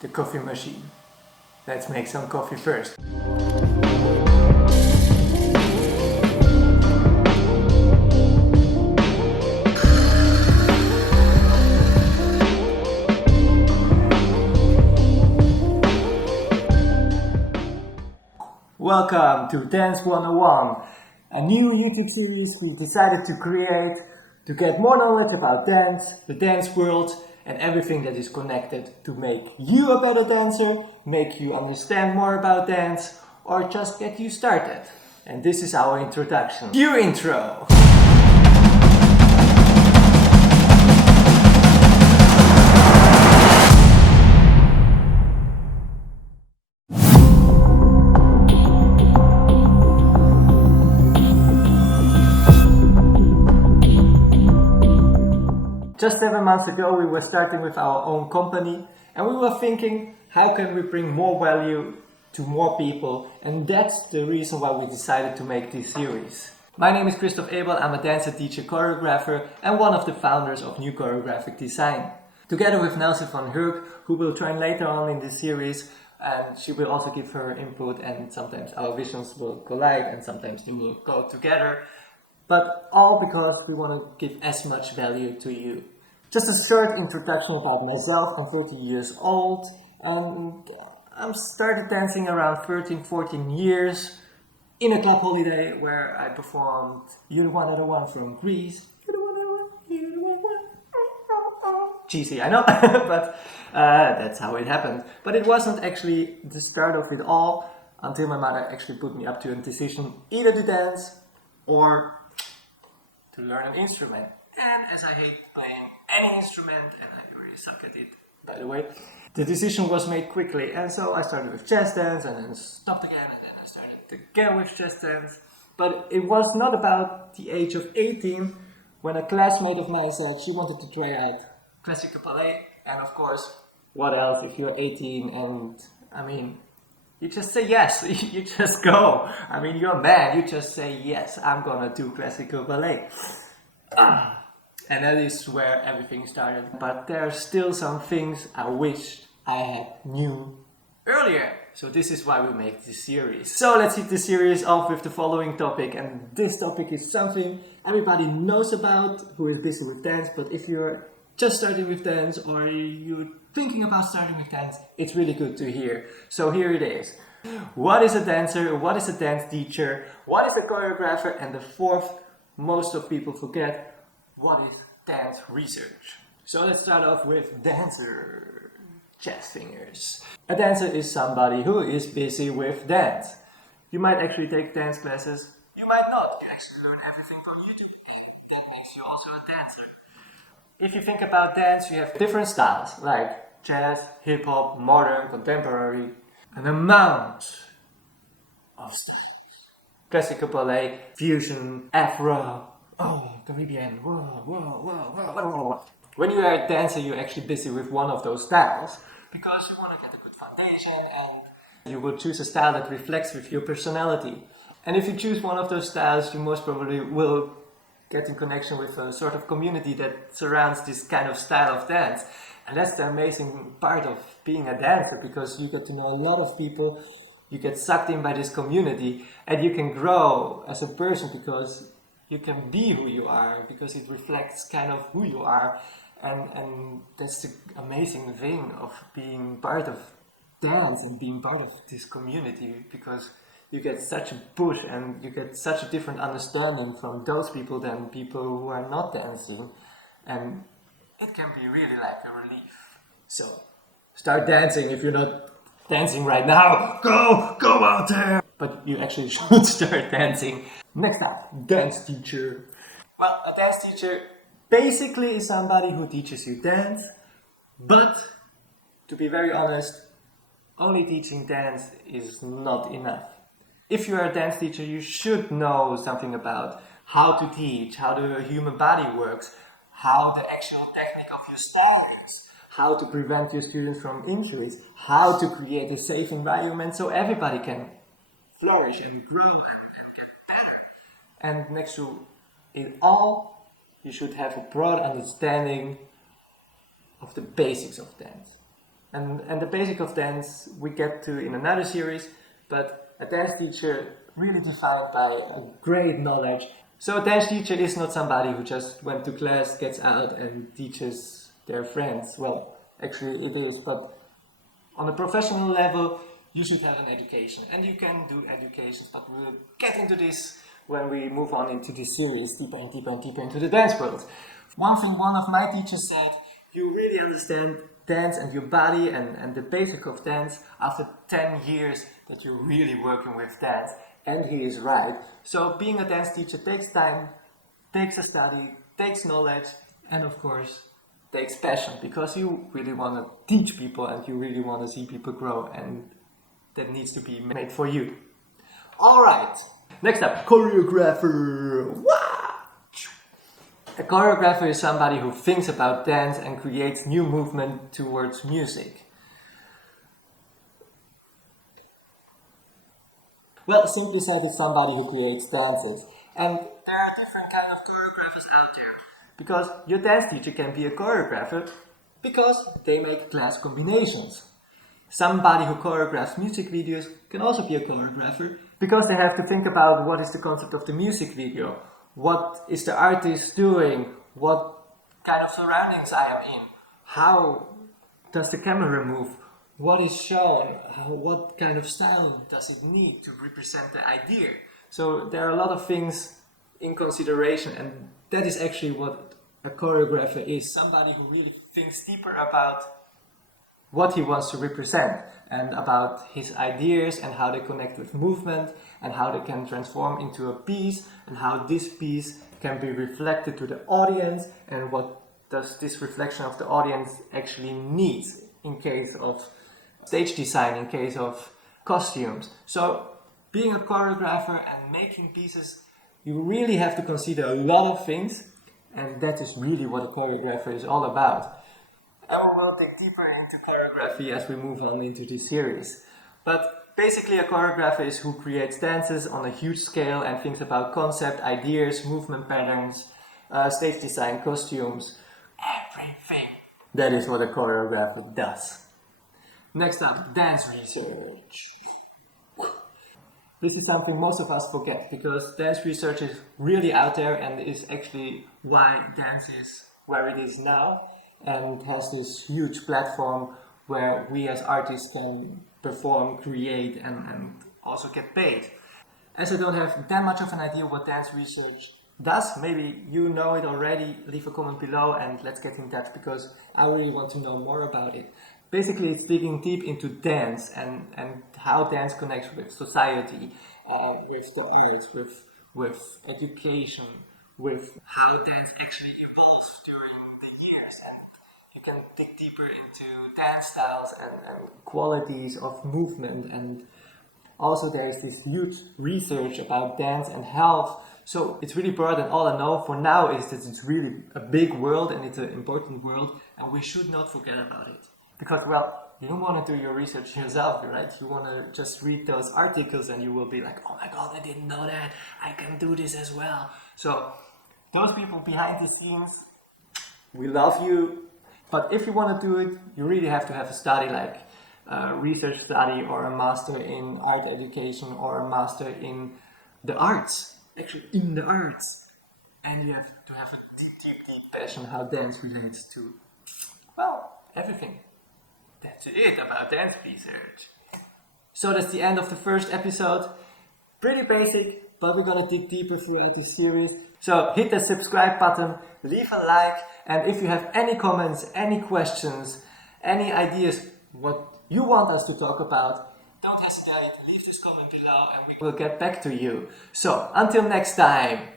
the coffee machine. Let's make some coffee first. Welcome to Dance 101, a new YouTube series we decided to create to get more knowledge about dance, the dance world, and everything that is connected to make you a better dancer, make you understand more about dance, or just get you started. And this is our introduction. Cue intro! Just 7 months ago we were starting with our own company and we were thinking how can we bring more value to more people, and that's the reason why we decided to make this series. My name is Christoph, I'm a dancer, teacher, choreographer and one of the founders of New Choreographic Design. Together with Nelse van Herk, who will join later on in this series, and she will also give her input, and sometimes our visions will collide and sometimes they will go together. But all because we want to give as much value to you. Just a short introduction about myself. I'm 30 years old and I started dancing around 13-14 years in a club holiday where I performed You're the One Other One from Greece. You're the one other one, you're the one. Cheesy, I know, but that's how it happened. But it wasn't actually the start of it all until my mother actually put me up to a decision either to dance or to learn an instrument. And as I hate playing any instrument, and I really suck at it, by the way, the decision was made quickly. And so I started with jazz dance and then stopped again, and then I started again with jazz dance. But it was not about the age of 18 when a classmate of mine said she wanted to try out classical ballet. And of course, what else if you're 18 and, I mean, you just say yes, you just go. I mean, you're a man, you just say yes, I'm gonna do classical ballet. And that is where everything started. But there are still some things I wish I had knew earlier. So this is why we make this series. So let's hit the series off with the following topic. And this topic is something everybody knows about who is busy with dance. But if you're just starting with dance or you're thinking about starting with dance, it's really good to hear. So here it is. What is a dancer? What is a dance teacher? What is a choreographer? And the fourth, most of people forget, what is dance research? So let's start off with dancer. Chest fingers. A dancer is somebody who is busy with dance. You might actually take dance classes. You might not. You actually learn everything from YouTube. That makes you also a dancer. If you think about dance, you have different styles like jazz, hip-hop, modern, contemporary, an amount of styles. Classical ballet, fusion, Afro, Caribbean, whoa, whoa, whoa, whoa, whoa. When you are a dancer, you're actually busy with one of those styles because you want to get a good foundation and you will choose a style that reflects with your personality. And if you choose one of those styles, you most probably will get in connection with a sort of community that surrounds this kind of style of dance. And that's the amazing part of being a dancer, because you get to know a lot of people, you get sucked in by this community, and you can grow as a person because you can be who you are, because it reflects kind of who you are. And that's the amazing thing of being part of dance and being part of this community, because you get such a push and you get such a different understanding from those people than people who are not dancing, and it can be really like a relief. So start dancing. If you're not dancing right now, go out there, but you actually should start dancing. Next up, dance teacher. Well, a dance teacher basically is somebody who teaches you dance, but to be very honest, only teaching dance is not enough. If you are a dance teacher, you should know something about how to teach, how the human body works, how the actual technique of your style is, how to prevent your students from injuries, how to create a safe environment so everybody can flourish and grow and get better. And next to it all, you should have a broad understanding of the basics of dance. And the basic of dance we get to in another series, but a dance teacher really defined by a great knowledge. So a dance teacher is not somebody who just went to class, gets out and teaches their friends. Well, actually it is, but on a professional level you should have an education, and you can do educations, but we'll get into this when we move on into this series, deeper and deeper and deeper into the dance world. One thing one of my teachers said, you really understand dance and your body and the basic of dance after 10 years that you're really working with dance. And he is right. So being a dance teacher takes time, takes a study, takes knowledge, and of course takes passion, because you really want to teach people and you really want to see people grow, and that needs to be made for you. Alright, next up, choreographer. Wah! A choreographer is somebody who thinks about dance and creates new movement towards music. Well, simply said, it's somebody who creates dances. And there are different kind of choreographers out there. Because your dance teacher can be a choreographer because they make class combinations. Somebody who choreographs music videos can also be a choreographer because they have to think about what is the concept of the music video. What is the artist doing? What kind of surroundings I am in? How does the camera move? What is shown? What kind of style does it need to represent the idea? So there are a lot of things in consideration, and that is actually what a choreographer is. Somebody who really thinks deeper about what he wants to represent and about his ideas and how they connect with movement and how they can transform into a piece and how this piece can be reflected to the audience and what does this reflection of the audience actually need in case of stage design, in case of costumes. So being a choreographer and making pieces, you really have to consider a lot of things, and that is really what a choreographer is all about. And we will dig deeper into choreography as we move on into this series. But basically a choreographer is who creates dances on a huge scale and thinks about concept, ideas, movement patterns, stage design, costumes, everything. That is what a choreographer does. Next up, dance research. This is something most of us forget, because dance research is really out there and is actually why dance is where it is now and has this huge platform where we as artists can perform, create and also get paid. As I don't have that much of an idea what dance research does, maybe you know it already, leave a comment below and let's get in touch, because I really want to know more about it. Basically, it's digging deep into dance and how dance connects with society, with the arts, with education, with how dance actually evolves during the years. And you can dig deeper into dance styles and qualities of movement. And also there's this huge research about dance and health. So it's really broad, and all I know for now is that it's really a big world and it's an important world, and we should not forget about it. Because, well, you don't want to do your research yourself, right? You want to just read those articles and you will be like, oh my god, I didn't know that, I can do this as well. So, those people behind the scenes, we love you. But if you want to do it, you really have to have a study, like a research study or a master in art education or a master in the arts. Actually, in the arts. And you have to have a deep passion how dance relates to, well, everything. That's it about dance research. So that's the end of the first episode. Pretty basic, but we're gonna dig deeper throughout this series. So hit the subscribe button, leave a like, and if you have any comments, any questions, any ideas, what you want us to talk about, don't hesitate, leave this comment below and we will get back to you. So until next time.